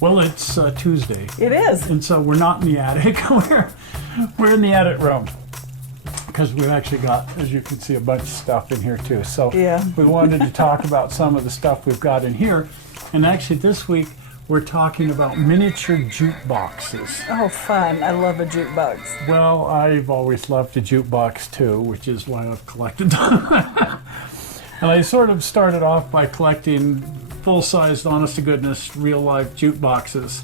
Well, it's Tuesday. It is. And so we're not in the attic. we're in the edit room because we've actually got, as you can see, a bunch of stuff in here too. So yeah. We wanted to talk about some of the stuff we've got in here. And actually this week we're talking about miniature jukeboxes. Oh, fun. I love a jukebox. Well, I've always loved a jukebox too, which is why I've collected them. And I sort of started off by collecting full-sized, honest-to-goodness, real-life jukeboxes,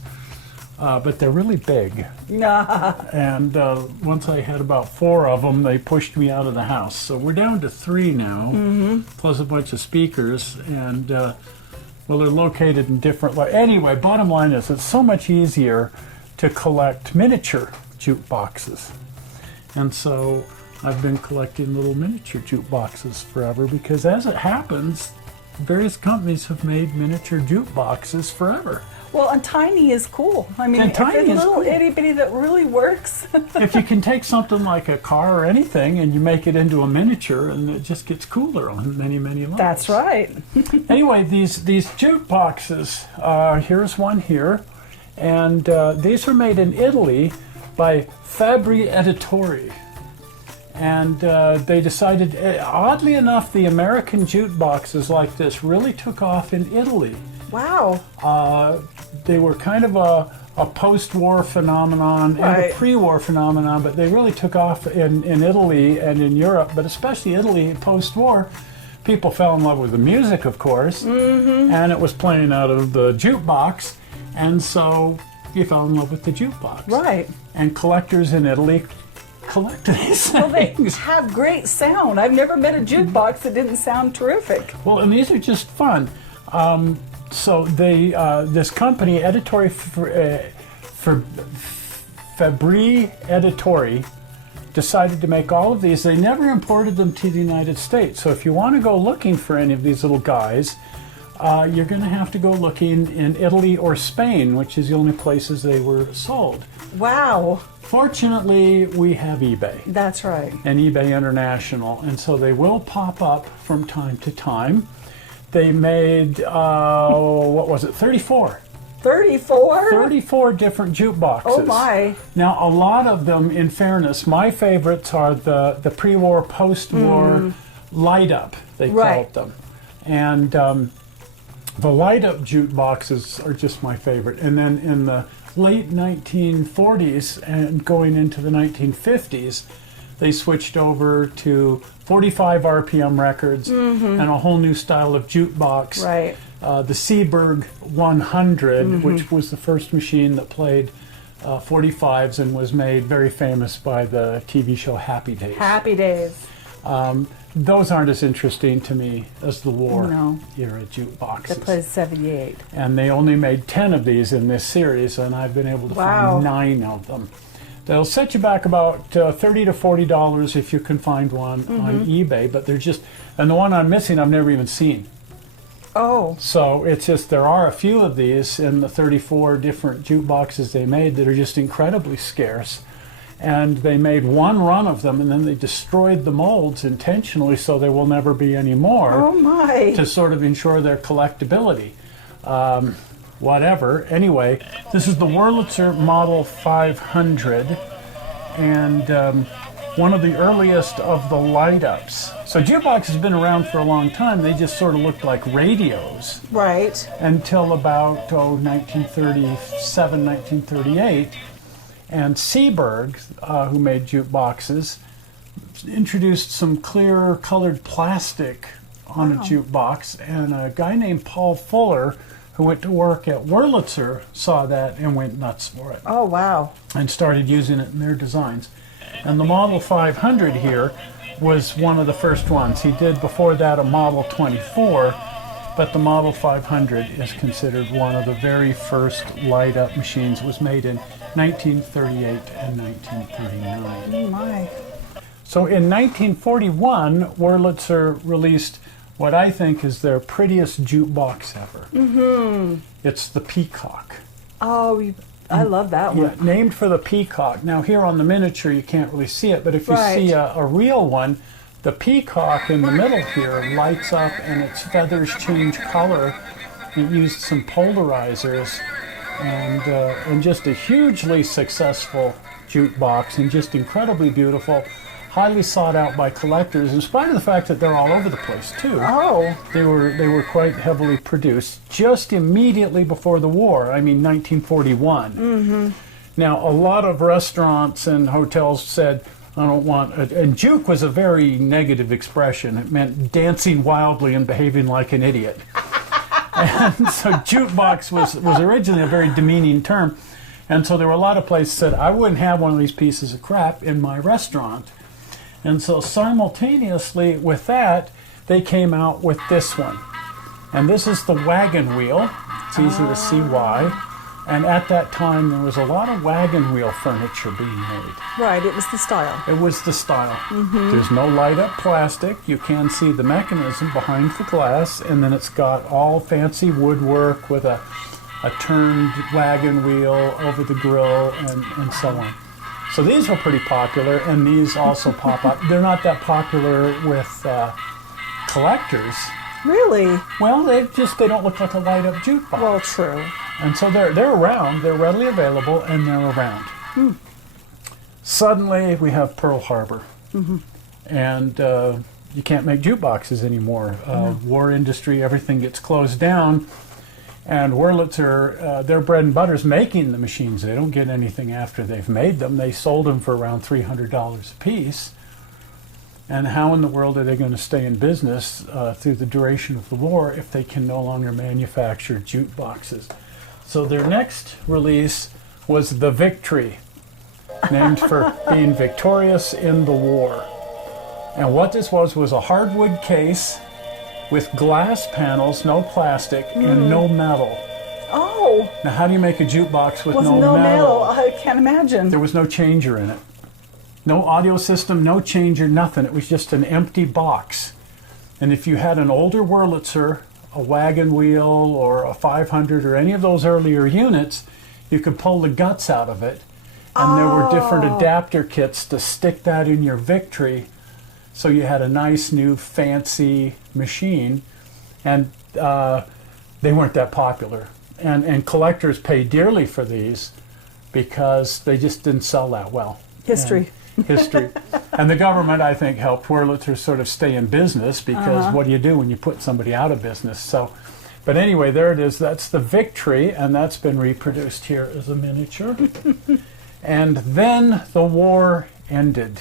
but they're really big. And once I had about 4 of them, they pushed me out of the house. So we're down to 3 now, plus a bunch of speakers, and well, they're located in different. Anyway, bottom line is, it's so much easier to collect miniature jukeboxes, and so I've been collecting little miniature jukeboxes forever because, as it happens, various companies have made miniature jukeboxes forever. Well, and tiny is cool. I mean, and tiny if it's is little cool. itty bitty that really works. If you can take something like a car or anything and you make it into a miniature, and it just gets cooler on many, many levels. That's right. Anyway, these jukeboxes, here's one here, and these are made in Italy by Fabbri Editore. And they decided, oddly enough, the American jukeboxes like this really took off in Italy. Wow. They were kind of a post-war phenomenon and a pre-war phenomenon, but they really took off in Italy and in Europe, but especially Italy post-war. People fell in love with the music, of course, and it was playing out of the jukebox, and so you fell in love with the jukebox. Right. And collectors in Italy collect these things. Well, they have great sound. I've never met a jukebox that didn't sound terrific. Well, and these are just fun. So they, this company, Editore for Fabbri Editore, decided to make all of these. They never imported them to the United States. So if you want to go looking for any of these little guys, you're going to have to go looking in Italy or Spain, which is the only places they were sold. Wow. Fortunately, we have eBay. That's right. And eBay International, and so they will pop up from time to time. They made, what was it, 34? 34? 34 different jukeboxes. Oh my. Now, a lot of them, in fairness, my favorites are the pre-war, post-war light-up, they called them. And the light-up jukeboxes are just my favorite. And then in the late 1940s and going into the 1950s, they switched over to 45 RPM records and a whole new style of jukebox. Right. The Seeburg 100, which was the first machine that played 45s and was made very famous by the TV show Happy Days. Happy Days. Those aren't as interesting to me as the war era jukeboxes. That plays 78. And they only made 10 of these in this series, and I've been able to find 9 of them. They'll set you back about $30 to $40 if you can find one on eBay, but they're just, and the one I'm missing I've never even seen. Oh. So it's just, there are a few of these in the 34 different jukeboxes they made that are just incredibly scarce. And they made one run of them, and then they destroyed the molds intentionally so there will never be any more. Oh my. To sort of ensure their collectability. Whatever. Anyway, this is the Wurlitzer Model 500, and one of the earliest of the light-ups. So jukebox has been around for a long time. They just sort of looked like radios. Right. Until about 1937, 1938. And Seeburg, who made jukeboxes, introduced some clear colored plastic on a jukebox, and a guy named Paul Fuller, who went to work at Wurlitzer, saw that and went nuts for it. Oh, wow. And started using it in their designs. And the Model 500 here was one of the first ones. He did before that a Model 24, but the Model 500 is considered one of the very first light-up machines. It was made in 1938 and 1939. Oh my. So in 1941, Wurlitzer released what I think is their prettiest jukebox ever. Mm-hmm. It's the Peacock. Oh, I love that one. Yeah, named for the peacock. Now here on the miniature you can't really see it, but if you Right. see a real one, the peacock in the middle here lights up and its feathers change color. It used some polarizers and just a hugely successful jukebox and just incredibly beautiful, highly sought out by collectors in spite of the fact that they're all over the place too. Oh, They were quite heavily produced just immediately before the war. I mean, 1941. Mm-hmm. Now, a lot of restaurants and hotels said, "I don't want." And Juke was a very negative expression. It meant dancing wildly and behaving like an idiot. And so, jukebox was originally a very demeaning term. And so, there were a lot of places that said, "I wouldn't have one of these pieces of crap in my restaurant." And so simultaneously with that, they came out with this one. And this is the wagon wheel. It's easy to see why. And at that time, there was a lot of wagon wheel furniture being made. right. It was the style. It was the style. Mm-hmm. There's no light-up plastic. You can see the mechanism behind the glass, and then it's got all fancy woodwork with a turned wagon wheel over the grill and so on. So these were pretty popular, and these also pop up. They're not that popular with collectors. Really? Well, they don't look like a light-up jukebox. Well, true. And so they're around. They're readily available, and they're around. Suddenly, we have Pearl Harbor, and you can't make jukeboxes anymore. War industry, everything gets closed down. And Wurlitzer, their bread and butter is making the machines. They don't get anything after they've made them. They sold them for around $300 a piece. And how in the world are they going to stay in business through the duration of the war if they can no longer manufacture jukeboxes? So their next release was the Victory, named for being victorious in the war. And what this was a hardwood case with glass panels, no plastic, and no metal. Oh, Now, how do you make a jukebox with with no no metal? metal. I can't imagine. There was no changer in it. No audio system, no changer, nothing. It was just an empty box. And if you had an older Wurlitzer, a wagon wheel, or a 500, or any of those earlier units, you could pull the guts out of it. And there were different adapter kits to stick that in your Victory. So you had a nice new fancy machine, and they weren't that popular. And collectors pay dearly for these because they just didn't sell that well. History. History. And the government, I think, helped Wurlitzer sort of stay in business because what do you do when you put somebody out of business? So, but anyway, there it is. That's the Victory, and that's been reproduced here as a miniature. And then the war ended.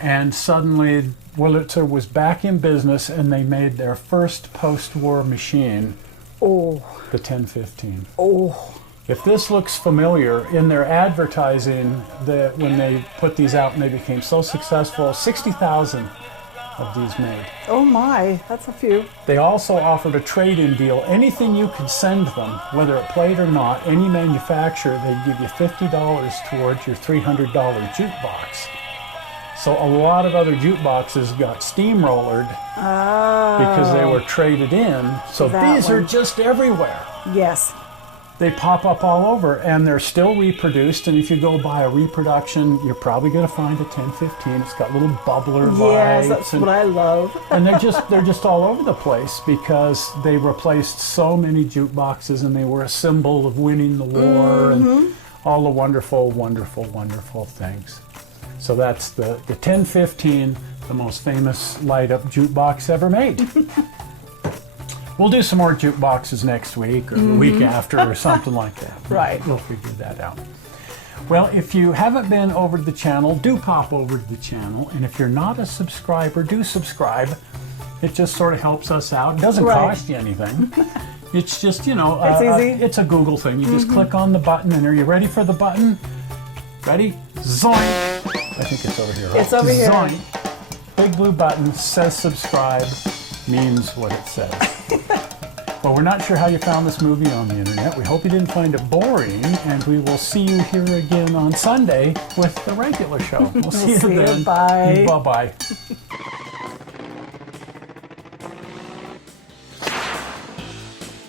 And suddenly Wurlitzer was back in business, and they made their first post-war machine, Oh, the 1015. oh. If this looks familiar, in their advertising, when they put these out and they became so successful, 60,000 of these made. Oh my, that's a few. They also offered a trade-in deal. Anything you could send them, whether it played or not, any manufacturer, they'd give you $50 towards your $300 jukebox. So a lot of other jukeboxes got steamrollered because they were traded in. So That these are one. just everywhere. Yes. They pop up all over, and they're still reproduced. And if you go buy a reproduction, you're probably going to find a 1015. It's got little bubbler Yes, lights, that's and, what I love. and they're just all over the place because they replaced so many jukeboxes, and they were a symbol of winning the war and all the wonderful, wonderful, wonderful things. So that's the 1015, the most famous light-up jukebox ever made. We'll do some more jukeboxes next week or the week after or something like that. Right. We'll figure that out. Well, if you haven't been over to the channel, do pop over to the channel. And if you're not a subscriber, do subscribe. It just sort of helps us out. It doesn't Right. cost you anything. It's just, It's easy. it's a Google thing. You just click on the button, and are you ready for the button? Ready? Zoink! I think it's over here. Right? It's over here. Zoink! Big blue button says subscribe, means what it says. Well, we're not sure how you found this movie on the internet. We hope you didn't find it boring, and we will see you here again on Sunday with the regular show. We'll see you See you. then. Bye. Bye-bye.